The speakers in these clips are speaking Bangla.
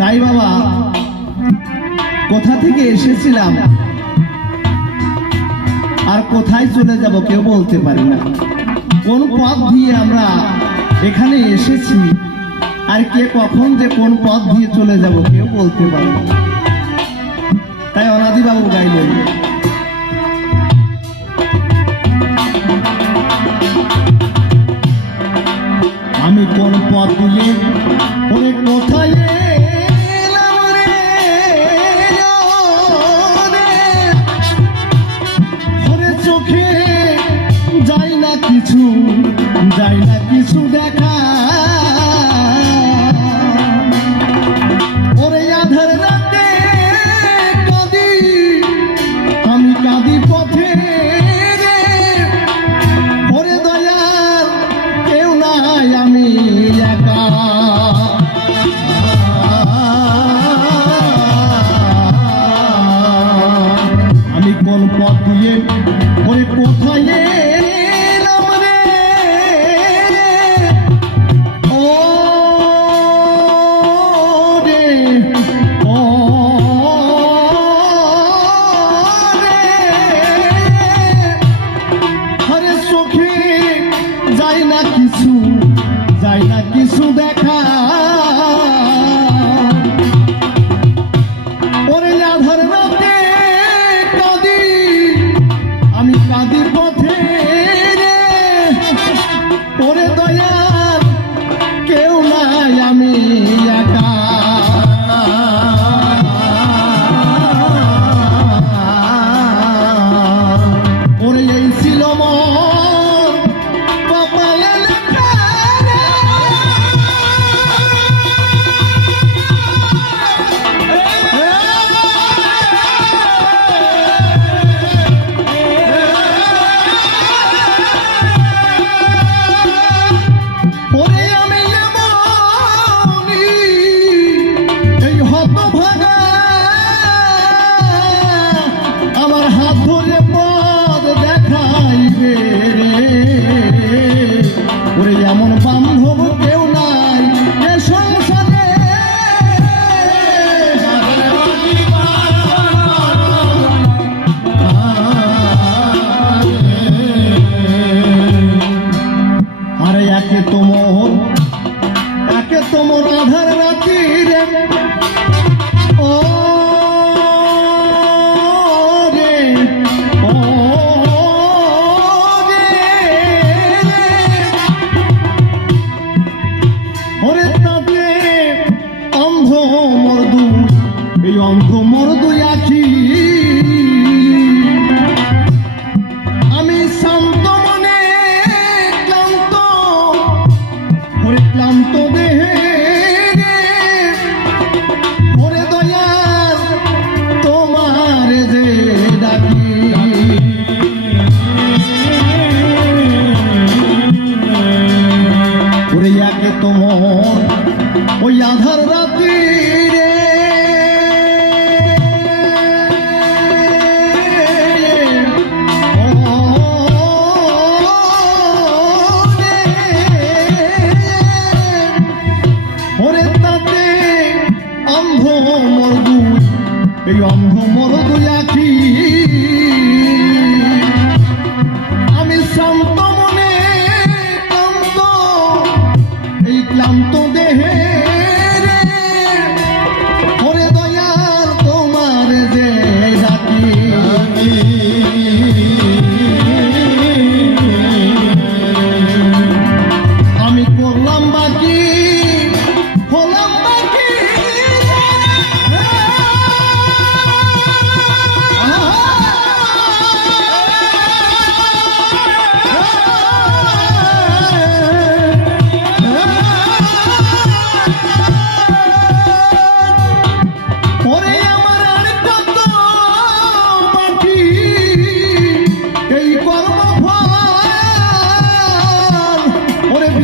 তাই বাবা, কোথা থেকে এসেছিলাম? আর কোথায় চলে যাব কেউ বলতে পারি না। কোন পথ দিয়ে আমরা এখানে এসেছি? আর কে কখন যে কোন পথ দিয়ে চলে যাব কেউ বলতে পারি না। তাই অনাদিবাবু গাইলেন আমি কোন পথ দিয়ে কোথায়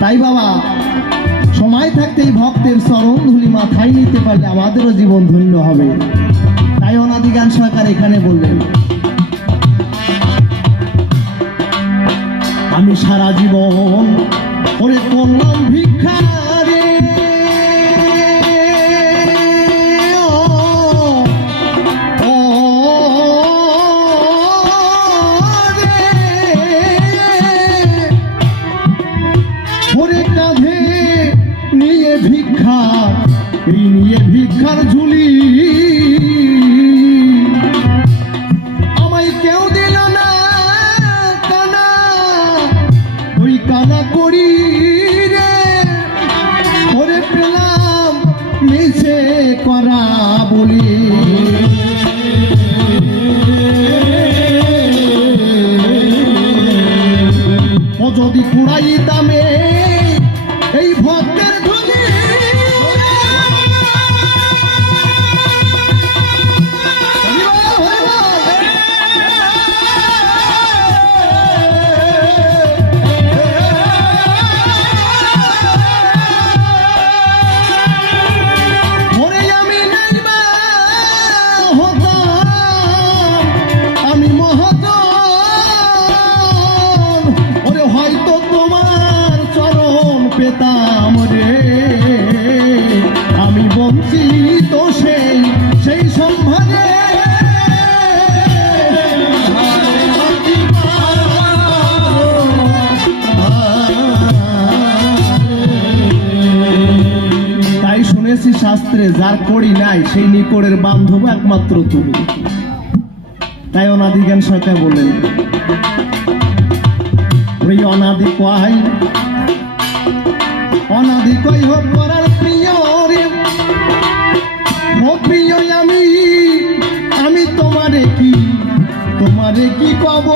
তাই বাবা সময় থাকতেই ভক্তের স্মরণ ধুলি মাথায় নিতে পারলে আমাদেরও জীবন ধন্য হবে। তাই অনাদি গান সরকার এখানে বললেন আমি সারা জীবন ওরে করলাম নিয়ে ভিক্ষা এই নিয়ে ভিক্ষার ঝুলি শাস্ত্রে যার করি নাই, সেই নিকড়ের বান্ধব একমাত্র তুমি। তাই অনাদি জ্ঞান সরকার বললেন অনাদি কয়? অনাদি কই হোক করার প্রিয় রে। প্রিয় আমি আমি তোমারে কি তোমারে কি কব